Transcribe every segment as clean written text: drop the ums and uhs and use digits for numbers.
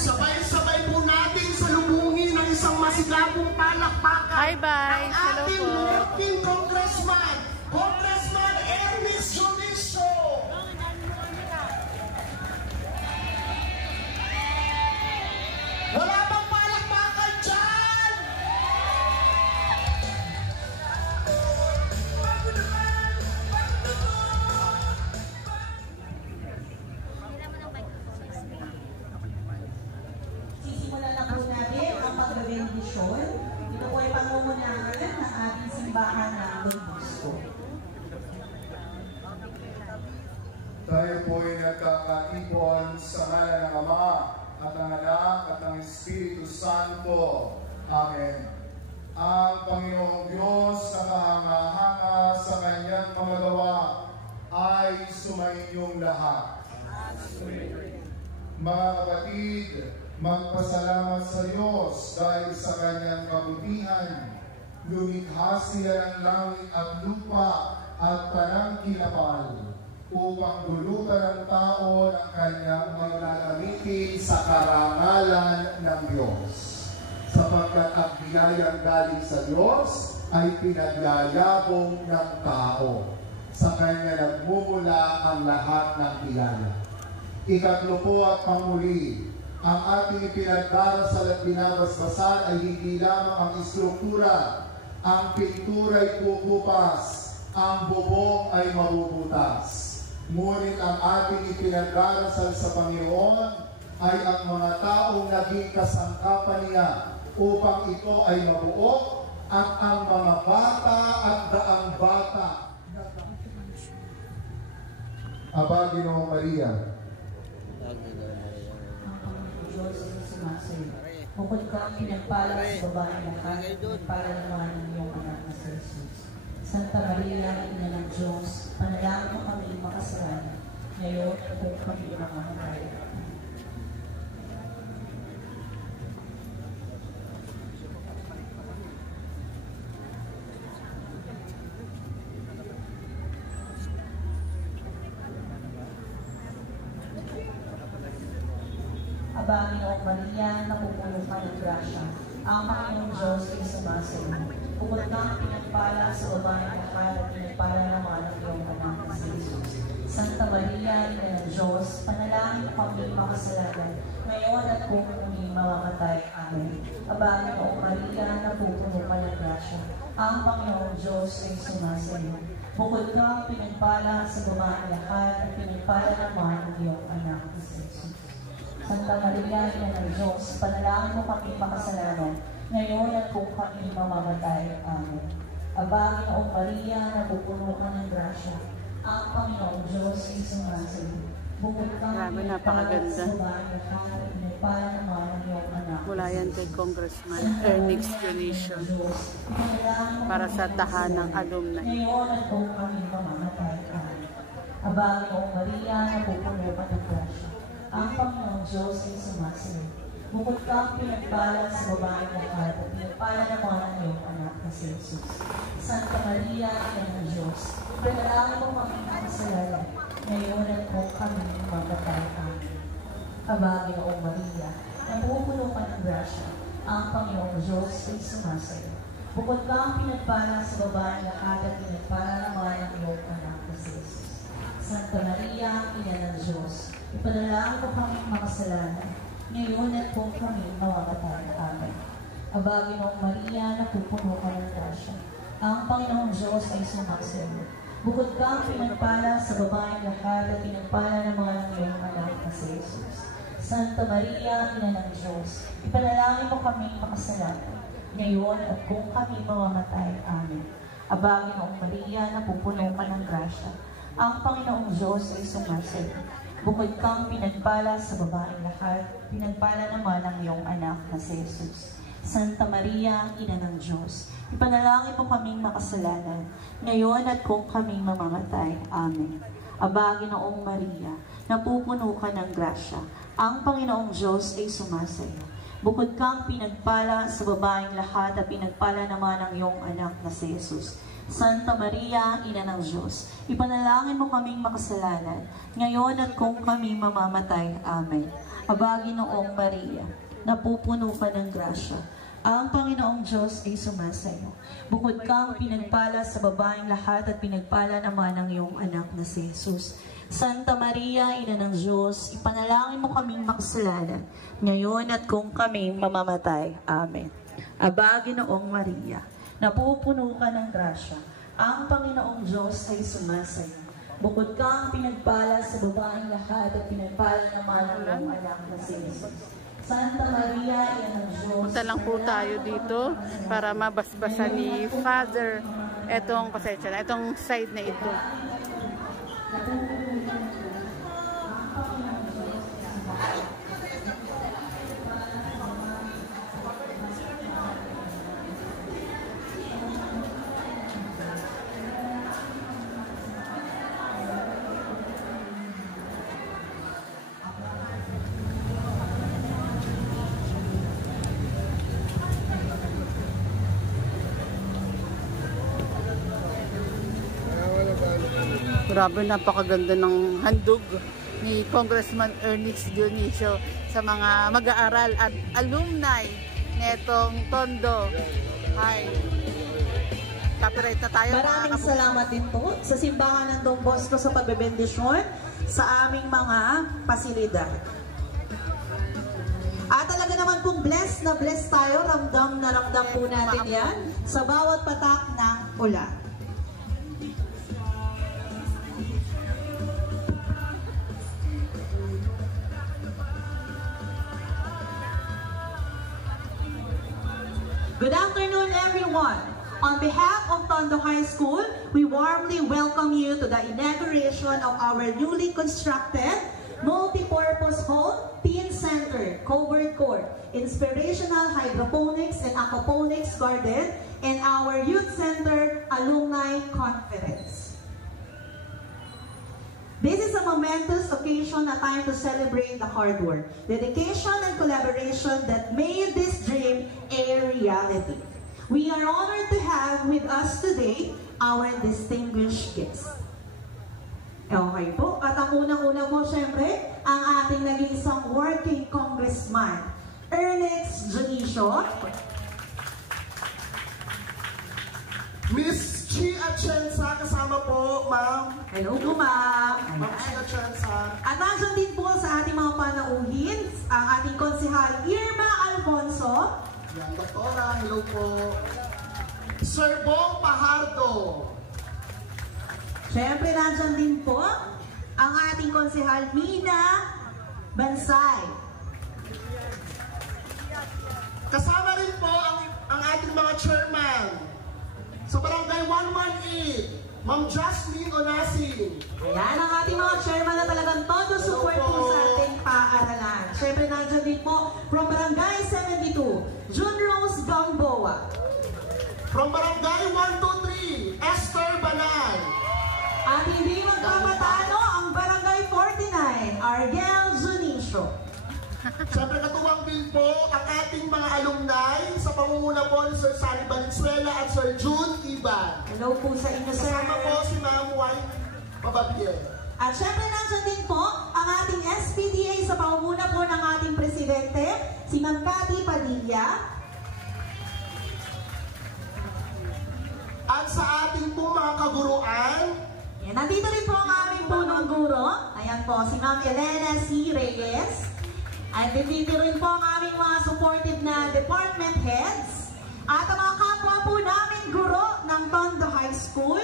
Sabay-sabay po natin salubungin ng isang masigabong palakpakan. Hi, bye. Hello po. Ating Congressman Ernis Junicio. Wala bang palakpakan dyan? Sisimulan na po natin ang pagbebendisyon. Ito po ay pangungunahan ng ating simbahan ng Don Bosco. Tayo po ay nagkakaipon sa ngalan ng Ama at ng Anak at ng Espiritu Santo. Amen. Ang Panginoong Diyos na kahanga-hanga sa kanyang pamagawa ay sumainyong lahat. Mga kapatid, magpasalamat sa Diyos dahil sa kanyang kabutihan. Lumikha siya ng langit at lupa at panangkilapal upang dulutan ang tao ng kanyang maglalamitin sa karangalan ng Diyos. Sapagkat ang biyayang galing sa Diyos ay pinagyayabong ng tao. Sa kanya nagmumula ang lahat ng biyaya. Ikatlo po at panguli, ang ating ipinagdarasal at binabasbasan ay hindi lamang ang istruktura. Ang pintura ay pupupas, ang bubong ay mabubutas. Ngunit ang ating ipinagdarasal sa Panginoon ay ang mga taong naging kasangkapan niya upang ito ay mabuo at ang mga bata at daang bata. Aba, Ginoong Maria, Diyos ay sumasayo. Bukod ka ang pinagpala sa babae na kahit para naman ng iyong anak na si Jesus. Santa Maria, Ina ng Diyos, panalangin mo kami makasalanan, ngayon at kung kami mamamatay. Aba, Ginoong Maria, napupuno ka ng grasya. Ang Panginoong Diyos ay sumasayo. Bukod ka ang pinagpala sa babae na kahit pinagpala naman ang iyong anak na si Jesus. Santa Maria, Ina ng Diyos, panalangin mo kami makasalanan, ngayon at kung kami mamamatay. Amen. Aba, Ginoong Maria, napupuno ka ng grasya. Ang Panginoong Diyos ay sumasayo. Bukod ka ang pinagpala sa babae na kahit pinagpala naman ang iyong anak na si Jesus. Santa Maria, Ina ng Diyos, panalangin mo kami makasalanan, ngayon at kung kami mamamatay. Amen. Aba, Ginoong Maria, napupuno ka ng grasya. Ang Panginoong Diyos ay sumasayo. Bukod ka ang pinagpala sa babae na kahit pinagpala naman ang iyong anak. Mula yan kay Congressman Ernis Junicio para sa tahanang alumni. Ngayon at kung kami mamamatay. Amen. Aba, Ginoong Maria, napupuno ka ng grasya. Ang Panginoong Diyos ay sumasayo. Bukod ka ang pinagpala sa babae na kahit at pinagpala naman ang iyong anak na si Jesus. Santa Maria, Ina ng Diyos, panalangin mo kami makasalanan, ngayon at kung kami mamatay. Amen. Aba, Ginoong Maria, napupuno ka ng grasya. Ang Panginoong Diyos ay sumasayo. Bukod ka ang pinagpala sa babae na kahit at pinagpala naman ang iyong anak na si Jesus. Santa Maria, Ina ng Diyos, ipanalangin mo kami makasalanan, ngayon at kung kami mamamatay. Amen. Aba, Ginoong Maria, napupuno ka ng grasya. Ang Panginoong Diyos ay sumasayo. Bukod ka ang pinagpala sa babaeng lahat at pinagpala naman ang iyong anak na si Jesus. Santa Maria, Ina ng Diyos, ipanalangin mo kami makasalanan, ngayon at kung kami mamamatay. Amen. Aba, Ginoong Maria, napupuno ka ng grasya. Ang Panginoong Diyos ay sumasayo. Bukod kang pinagpala sa babaeng lahat, pinagpala naman ang iyong anak na si Jesus. Santa Maria, Ina ng Diyos, ipanalangin mo kaming makasalanan, ngayon at kung kaming mamamatay. Amen. Aba, Ginoong Maria, napupuno ka ng grasya. Ang Panginoong Diyos ay sumasayo. Bukod kang pinagpala sa babaeng lahat at pinagpala naman ang iyong anak na si Jesus. Santa Maria, Ina ng Diyos, ipanalangin mo kaming makasalanan, ngayon at kung kami mamamatay. Amen. Aba, Ginoong Maria, napupuno ka ng grasya. Ang Panginoong Diyos ay sumasayo. Bukod kang pinagpala sa babaeng lahat at pinagpala naman ang iyong anak na si Jesus. Santa Maria, Ina ng Diyos, ipanalangin mo kaming makasalanan, ngayon at kung kami mamamatay. Amen. Aba, Ginoong Maria, napupuno ka ng grasya. Ang Panginoong Diyos ay sumasayo. Bukod kang pinagpala sa babaeng lahat at pinagpala naman ang iyong anak na si Jesus. Santa Maria, Ina ng Diyos. Punta lang po tayo dito para mabasbasan ni Father etong pasensya na, itong side na ito. Grabe, napakaganda ng handog ni Congressman Ernix Dionisio sa mga mag-aaral at alumni netong Tondo High. Copyright na tayo. Maraming salamat din po sa simbahan ng Don Bosco sa pagbebendisyon sa aming mga pasilidad. At talaga naman pong blessed na blessed tayo, ramdam na ramdam po natin yan sa bawat patak ng ulan. Good afternoon, everyone. On behalf of Tondo High School, we warmly welcome you to the inauguration of our newly constructed multi-purpose hall, teen center, covered court, inspirational hydroponics and aquaponics garden, and our youth center alumni conference. This is a momentous occasion, a time to celebrate the hard work, dedication, and collaboration that made this dream a reality. We are honored to have with us today our distinguished guests. Okay po, at ang unang-una po syempre, ang ating nag-iisang working congressman, Ernix Dionisio. Miss Chi Atienza, kasama po, ma'am. Hello po, ma'am. Ma'am Chi Atienza. At nandiyan din po sa ating mga panauhin, ang ating konsehal Irma Alfonso. Yan, doktora, hello po. Sir Bong Pajardo. Siyempre, nandiyan din po ang ating konsehal Mina Bansay. Kasama rin po ang ating mga chairman. Sa Barangay 118, Ma'am Jasmine Onasin. Ayan ang ating mga chairman na talagang todo support po sa ating paaralan. Siyempre, nandiyan din po from Barangay 72, June Rose Gamboa. From Barangay 123, Esther Banal. At hindi magkapatalo ang Barangay 49, Argel Dionisio. Siyempre katuwang din po ang ating mga alumni sa pangunguna po ni Sir Sally Valenzuela at Sir June Iban. Hello po sa inyo, sir. Kasama po si Ma'am White Mababye. At syempre nandiyan din po ang ating SPDA sa pangunguna po ng ating presidente, si Ma'am Cathy Padilla. At sa ating po mga kaguruan, Yan, nandito rin po ang aming punong guro. Ayan po, si Ma'am Elena C. Reyes. At nandito rin po ang aming mga supportive na department heads. At ang mga kapwa po namin guro ng Tondo High School.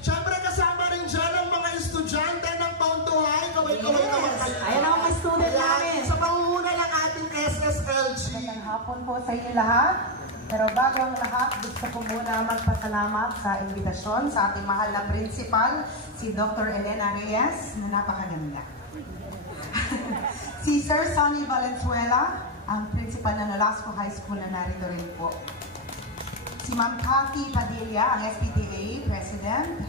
siyempre kasama rin dyan ang mga estudyante ng Tondo High. Kaway-kaway naman kayo. Ayan ang mga student namin. Sa pangunguna ng ating SSLG. Magandang hapon po sa inyo lahat. Pero bago ang lahat, gusto ko muna magpasalamat sa imbitasyon sa ating mahal na principal, si Dr. Elena Reyes, na napakaganda. Si Sir Sonny Valenzuela, ang principal ng Nolasco High School na narito rin po. Si Ma'am Cathy Padilla, ang SPTA President.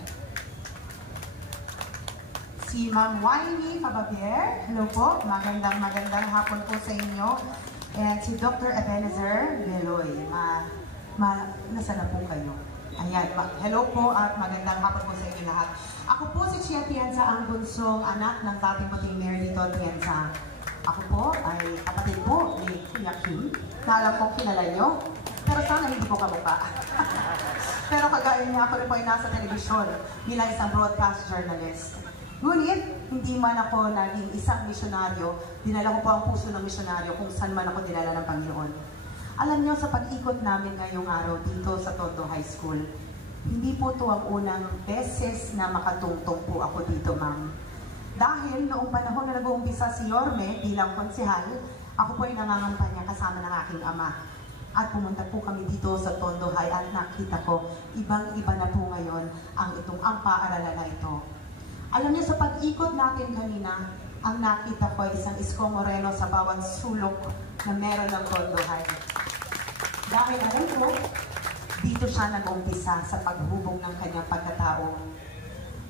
Si Ma'am Winnie Pababier, hello po, magandang hapon po sa inyo. And si Dr. Ebenezer Beloy, nasa na po kayo? Ayan, hello po at magandang hapon po sa inyo lahat. Ako po si Chia Tienza, ang bunsong anak ng dating puting Mayor Lito Tienza. Ako po ay kapatid po ni Kuya Kim. Alam ko kilala nyo, pero sana hindi ko kamukha. Pero kagaya niya, ako rin po ay nasa telebisyon bilang isang broadcast journalist. Ngunit, hindi man ako naging isang misyonaryo, dinala ko po ang puso ng misyonaryo kung saan man ako dinala ng Panginoon. Alam niyo, sa pag-ikot namin ngayong araw dito sa Tondo High School, hindi po ito ang unang beses na makatungtong po ako dito, ma'am. Dahil noong panahon na nag-uumpisa si Yorme bilang konsehal, ako po ay nangangampanya kasama ng aking ama. At pumunta po kami dito sa Tondo High at nakita ko, ibang-iba na po ngayon ang paaralan na ito. Alam niyo, sa pag-ikot natin kanina, ang nakita ko ay isang Isko Moreno sa bawat sulok na meron ng Tondo High. Dahil alam ko, dito siya nag-umpisa sa paghubog ng kanyang pagkatao.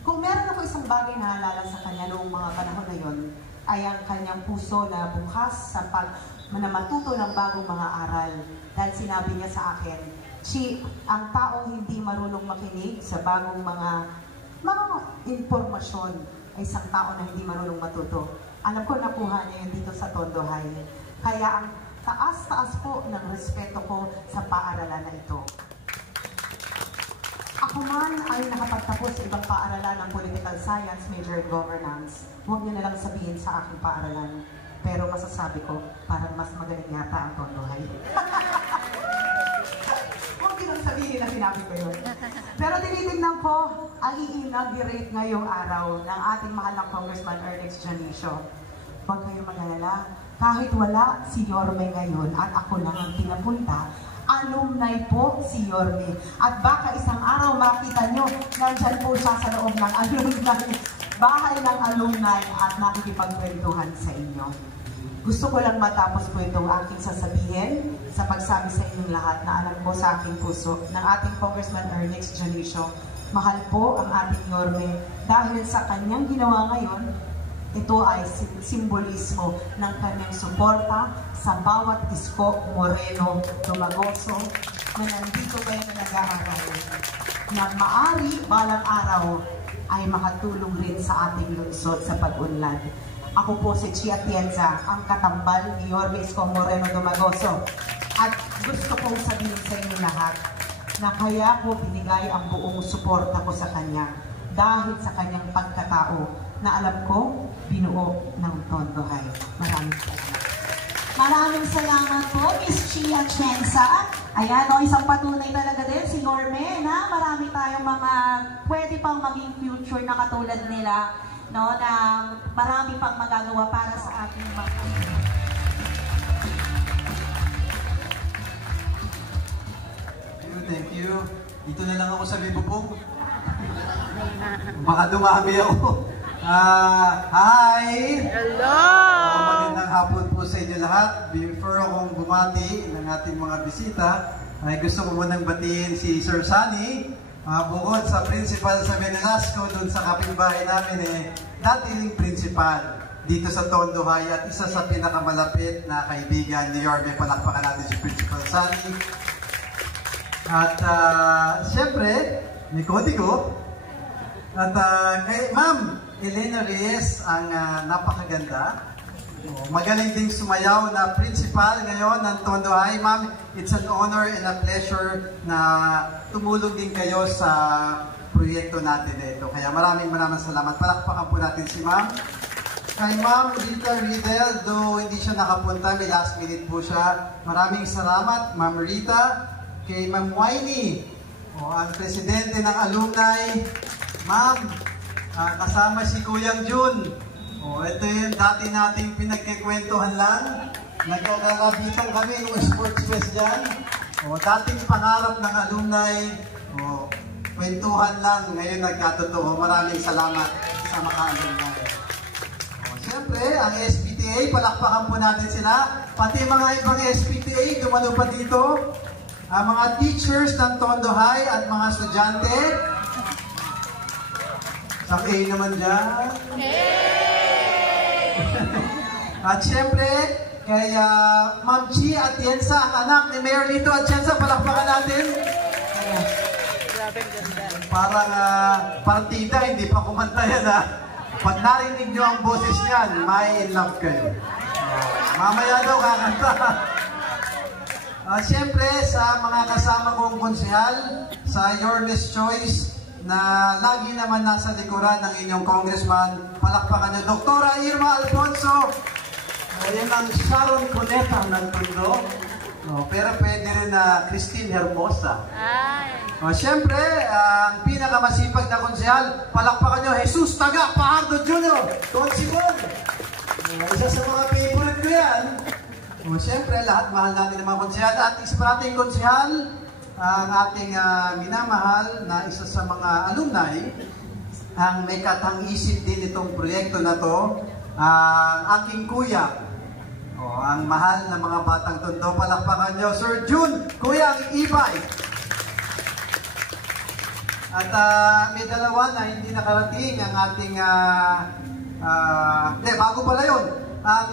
Kung meron ako isang bagay na naalala sa kanya noong mga panahon na yon, ay ang kanyang puso na bukas sa matuto ng bagong mga aral. Dahil sinabi niya sa akin, ang taong hindi marunong makinig sa bagong mga impormasyon ay isang tao na hindi marunong matuto. Alam ko, nakuha niya yun dito sa Tondo High. Kaya ang taas-taas po ng respeto ko sa paaralan na ito. Ako man ay nakapagtapos sa ibang paaralan ng Political Science, Major in Governance. Huwag niyo na lang sabihin sa aking paaralan. Pero masasabi ko, parang mas magaling yata ang Tondo High. Huwag niyo lang sabihin na sinabi ko yun. Pero tinitignan ko ang i-inaugurate ngayong araw ng ating mahal na Congressman Ernest Janicio. Huwag kayong mag-alala. Kahit wala si Yorme ngayon at ako lang ang pinapunta, alumni po si Yorme. At baka isang araw makita nyo, nandyan po siya sa loob ng alumni, bahay ng alumni at nakikipagkwentuhan sa inyo. Gusto ko lang matapos po itong aking sasabihin sa pagsabi sa inyong lahat na alam ko sa aking puso ng ating Congressman Ernest Janicio. Mahal po ang ating Yorme dahil sa kanyang ginawa ngayon, ito ay simbolismo ng kanyang suporta sa bawat Isko Moreno Dumagoso na nandito kayo na nag-aaral. Na maari balang araw ay makatulong rin sa ating lungsod sa pag-unlad. Ako po si Chia Tienza, ang katambal ni Yorme Isko Moreno Dumagoso. At gusto kong sabihin sa inyo lahat na kaya ko binigay ang buong suporta ko sa kanya dahil sa kanyang pagkatao na alam ko, binuo ng Tondo High. Maraming salamat. Maraming salamat po, Miss Chia Tienza. Ayan, isang patunay talaga din si Yorme na marami tayong mga pwede pang maging future na katulad nila, no, na marami pang magagawa para sa ating mga. Thank you. Dito na lang ako sa Bibubog. Baka dumami ako. Hi! Hello! Magandang hapon po sa inyo lahat. Before akong bumati ng ating mga bisita, ay gusto ko munang batiin si Sir Sunny. Bukod sa principal sa Nolasco, doon sa kapitbahay namin, dating principal dito sa Tondo High at isa sa pinakamalapit na kaibigan ni Yorme. Palakpakan natin si Principal Sunny. At siyempre, ni Codigo. At kay Ma'am Elena Reyes, ang napakaganda. Magaling ding sumayaw na principal ngayon ng Tondo High. Ma'am, it's an honor and a pleasure na tumulong din kayo sa proyekto natin ito. Kaya maraming salamat. Palakpakan po natin si Ma'am. Kay Ma'am Rita Riedel, though hindi siya nakapunta, may last minute po siya. Maraming salamat, Ma'am Rita. Kay Ma'am Winnie, ang presidente ng alumni. Ma'am, kasama si Kuyang Jun. Ito yung dati nating pinagkikwentuhan lang. Nagkakalabitan kami nung Sports Fest dyan. Dating pangarap ng alumni. kwentuhan lang, ngayon nagkatotoo. Maraming salamat sa maka-alumni. Siyempre, ang SPTA, palakpakan po natin sila. Pati mga ibang SPTA, dumalo pa dito. Ang mga teachers ng Tondo High at mga estudyante. Sa A naman dyan. At siyempre, kay Ma'am Chi at Yensa, ang anak ni Mayor Lito at Yensa, palakpakan natin. Parang partida, hindi pa kumanta yan Pag narinig nyo ang boses niyan, may in love kayo. Mamaya daw kakanta. Siyempre, sa mga kasama kong konsehal, sa Your Miss Choice, na lagi naman nasa likuran ng inyong congressman, palakpakan nyo, Doktora Irma Alfonso. Yan ang Sharon Cuneta ng Tondo. Pero pwede rin na Christine Hermosa. Siyempre, ang pinakamasipag na konsehal, palakpakan nyo, Jesus Taga Pajardo Jr. Konsibon. Isa sa mga favorite ko yan. Siyempre, lahat mahal natin ng mga konsehal. At isa pa natin konsehal, ang ating minamahal na isa sa mga alumni, ang may katang-isip din itong proyekto na to, ang aking kuya. Ang mahal na mga batang Tondo, palakpakan nyo, Sir June, Kuya Ibay. At may dalawa na hindi nakarating ang ating, bago pala yun, ang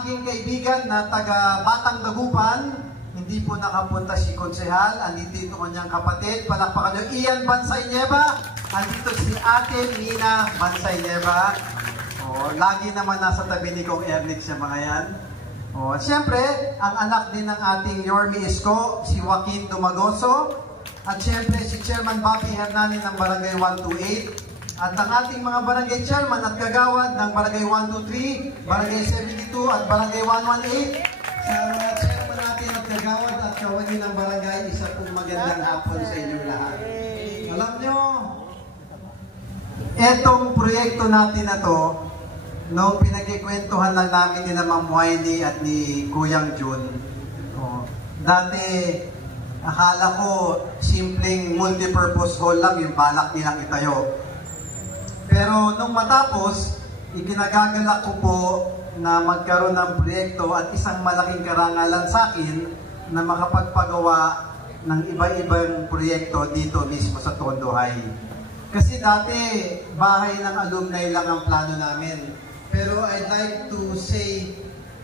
aking kaibigan na taga Batang Dagupan, hindi po nakapunta si Konsehal, andito kanyang kapatid, palakpakan nyo, Ian Bansay Nieva, andito si Ate Nina Bansay Nieva. Lagi naman nasa tabi ni Kong Ernix siya mga yan. Siyempre, ang anak din ng ating Yorme Isko, si Joaquin Dumagoso. At siyempre, si Chairman Bobby Hernani ng Barangay 128. At ang ating mga barangay chairman at kagawad ng Barangay 123, Barangay 72 at Barangay 118. Sa mga chairman natin at kagawad at kawani ng barangay, isa pong magandang hapon sa inyong lahat. Alam nyo, etong proyekto natin na to, noong pinagkikwentuhan lang namin ni Ma'am Wiley at ni Kuyang Jun, dati akala ko simpleng multipurpose hall lang yung balak nilang itayo. Pero nung matapos, ikinagagalak ko po na magkaroon ng proyekto at isang malaking karangalan sa akin na makapagpagawa ng iba-ibang proyekto dito mismo sa Tondo High. Kasi dati, bahay ng alumni lang ang plano namin. Pero I'd like to say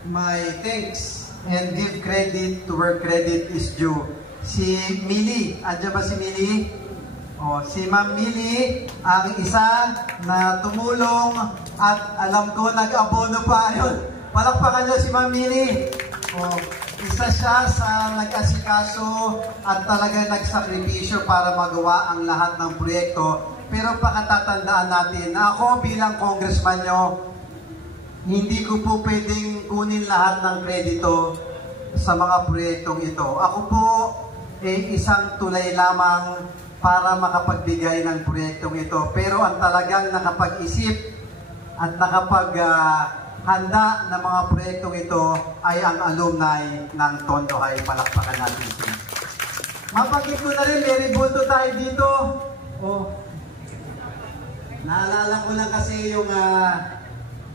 my thanks and give credit to where credit is due. Si Mili, andyan ba si Mili? Si Ma'am Mili, ang isa na tumulong at alam ko nag-abono pa yun. Palakpakan nyo si Ma'am Mili. Isa siya sa nag-asikaso at talaga nagsakripisyo para magawa ang lahat ng proyekto. Pero pakatatandaan natin na ako bilang congressman nyo, hindi ko po pwedeng kunin lahat ng kredito sa mga proyektong ito. Ako po isang tulay lamang para makapagbigay ng proyektong ito. Pero ang talagang nakapag-isip at nakapaghanda ng mga proyektong ito ay ang alumni ng Tondo High. Palakpakan natin. Mapagit ko na rin, may ribulto tayo dito. Naalala ko lang kasi yung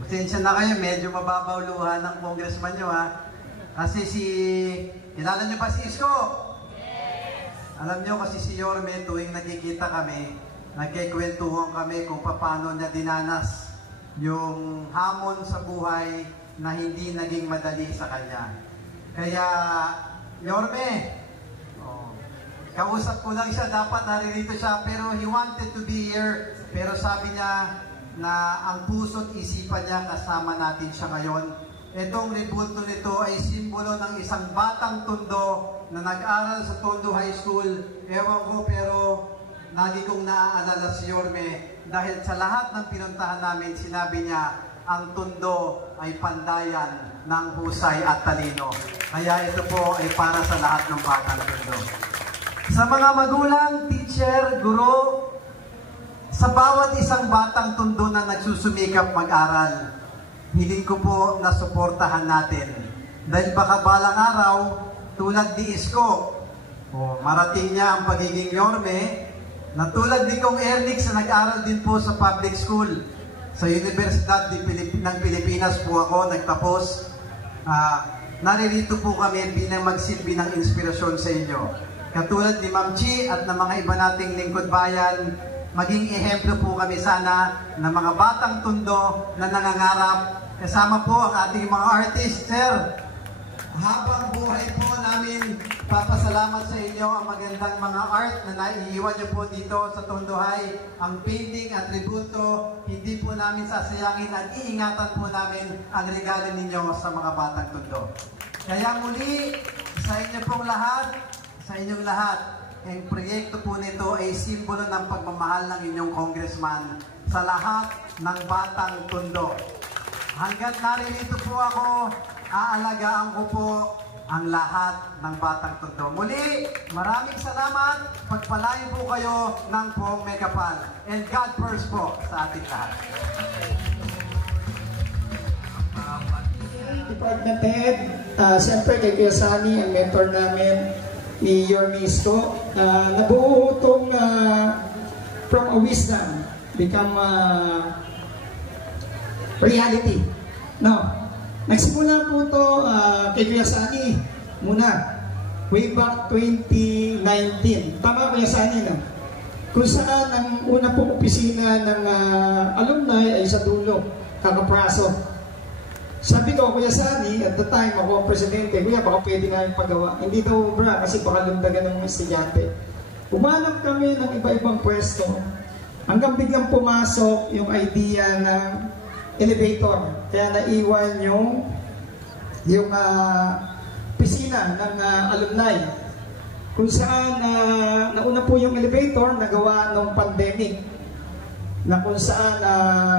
pasensya na kayo, medyo mababaw luha ng congressman nyo Kasi kilala nyo pa si Isko? Yes! Alam nyo kasi si Yorme, tuwing nagkikita kami, nagkikwentuhan kami kung paano niya dinanas yung hamon sa buhay na hindi naging madali sa kanya. Kaya, Yorme, kausap ko lang siya, dapat naririto siya, pero he wanted to be here. Pero sabi niya na ang puso't isipan niya kasama natin siya ngayon. Itong ribulto nito ay simbolo ng isang batang Tondo na nag-aral sa Tondo High School. Ewan ko, pero lagi kong naaalala si Yorme dahil sa lahat ng pinuntahan namin, sinabi niya, ang Tondo ay pandayan ng husay at talino. Kaya ito po ay para sa lahat ng batang Tondo. Sa mga magulang, teacher, guro, sa bawat isang batang Tondo na nagsusumikap mag-aral, hiling ko po na suportahan natin. Dahil baka balang araw, tulad ni Isko, marating niya ang pagiging Yorme, na tulad ni Kong Ernix na nag-aral din po sa public school. Sa Universidad ng Pilipinas po ako nagtapos. Naririto po kami bilang magsilbi ng inspirasyon sa inyo. Katulad ni Ma'am Chi at ng mga iba nating lingkod bayan, maging ehemplo po kami sana ng mga batang Tondo na nangangarap. Kasama po ang ating mga artists, sir. Habang buhay po namin, papasalamat sa inyo ang magandang mga art na naiiwan niyo po dito sa Tondohay. Ang painting at tributo, hindi po namin sasayangin at iingatan po namin ang regalo ninyo sa mga batang Tondo. Kaya muli, sa inyo pong lahat, sa inyong lahat, ang proyekto po nito ay simbolo ng pagmamahal ng inyong congressman sa lahat ng batang Tondo. Hanggat naririto po ako, aalagaan ko po ang lahat ng batang Tondo. Muli, maraming salamat. Pagpalain po kayo ng Poong Megapal. And God first po sa ating lahat. Department Head, siyempre kay Kuya Sunny, ang mentor namin ni Yormisco. Nabuo itong from a wisdom, become reality. No. Nagsimula po ito kay Kuya Sunny muna, way back 2019. Tama Kuya Sunny na? Kung saan ang una pong opisina ng alumni ay sa dulo, Kakapraso. Sabi ko, Kuya Sunny, at the time ako ang presidente, Kuya, baka pwede nga yung pagawa. Hindi daw bra, kasi baka lundagan ng mga estudyante. Umanap kami ng iba-ibang pwesto, hanggang biglang pumasok yung idea ng elevator. Kaya naiwan yung pisina ng alumni. Kung saan nauna po yung elevator, nagawa nung pandemic. Na kung saan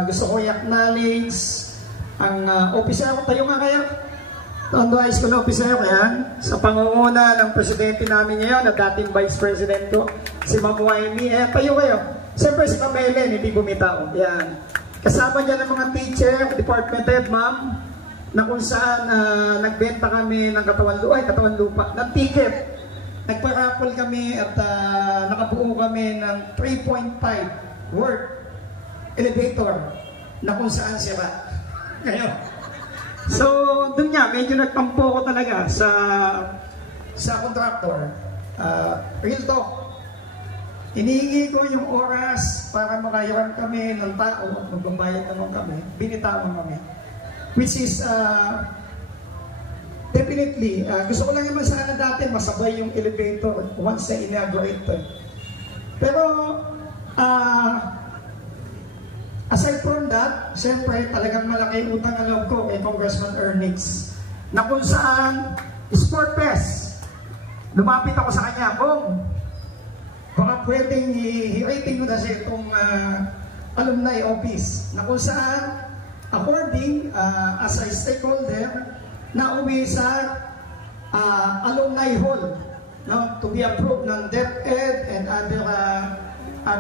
gusto ko i-acknowledge ang officer. Tayo nga kayo. Tondo High School officer kaya sa pangunguna ng presidente namin ngayon at dating vice president ko, si Ma'am Waimi. Tayo kayo. Siyempre si Ma'am Ellen, hindi bumitaw. Yan. Kasama niya ng mga teacher, department head, ma'am, na kung saan nagbenta kami ng katawan lupa, ng ticket. Nagpa-raffle kami at nakabuo kami ng 3.5 worth elevator na kung saan sira. Ngayon. So, dun nga, medyo nagtampo ko talaga sa contractor. Real talk. Inihingi ko yung oras para makayaran kami ng tao at magbabayad naman kami. Binitawan kami. Which is, definitely, gusto ko lang naman sana dati masabay yung elevator once na inaugurate. Pero, aside from that, siyempre talagang malaki utang ang loob ko kay Congressman Ernix. Na kung saan, Sport Fest, lumapit ako sa kanya, baka pwedeng i-rating ko na siya itong alumni office na kung saan according as a stakeholder na uwi sa alumni hall, no, to be approved ng DepEd and other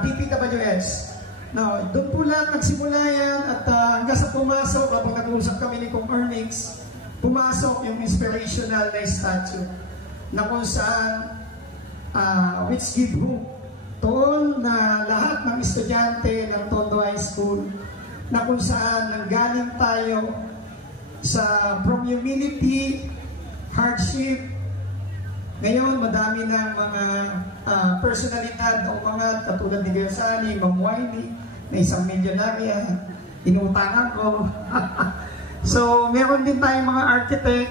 DPWS. No, doon po lahat nagsimula yan at hanggang sa pumasok, habang nag-uusap kami ni Kong Ernix, pumasok yung inspirational na statue na kung saan which give hope to all na lahat ng estudyante ng Tondo High School na kung saan nanggaling tayo from humility, hardship. Ngayon, madami ng mga personalidad o mga katulad ni Kuya Sunny, Ma'am Waimi, na isang milyonarya, inutangan ko. So, meron din tayong mga architect.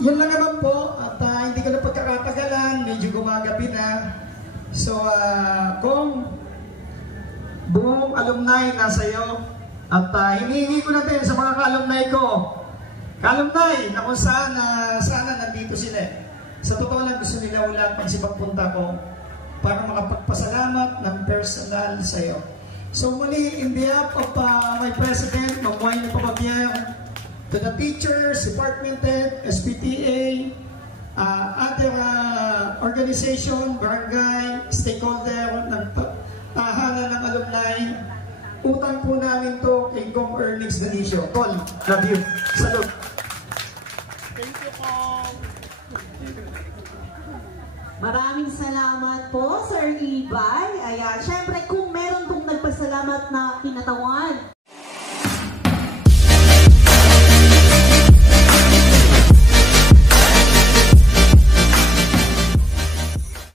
Yun lang naman po, at hindi ko na pagkakatagalan, medyo gumagabi na. So, kung buong alumni nasa iyo, at hinihingi ko na din sa mga ka-alumni ko, ka-alumni na kung saan, sana nandito sila. Sa totoo lang gusto nila ulat pag pagpunta ko para makapagpasalamat ng personal sa iyo. So muli, in behalf of my President, Ma'am Waimi Papabiang, to the teachers, department head, SPTA, other organization, barangay, stakeholder, ng tahanan ng alumni, utang po namin to kay Kong Ernix Danicio. Tol, love you. Salute. Thank you, Kong. Maraming salamat po, Sir Ibay. Ayan, syempre kung meron pong nagpasalamat na kinatawan